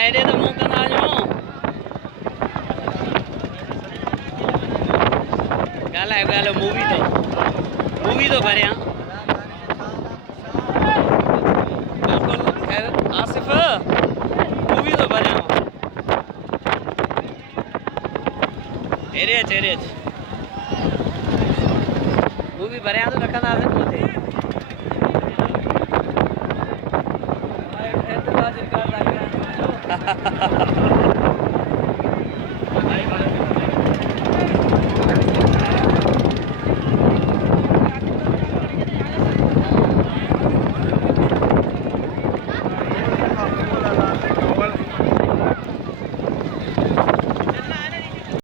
हेॾे त मूं कंदा वञो ॻाल्हायो ॻाल्हायो मूवी थो भरियां बिल्कुलु ख़ैर आसिफ़ मूवी थो भरियां हेॾे अच मूवी भरियां थो रखंदासीं मथे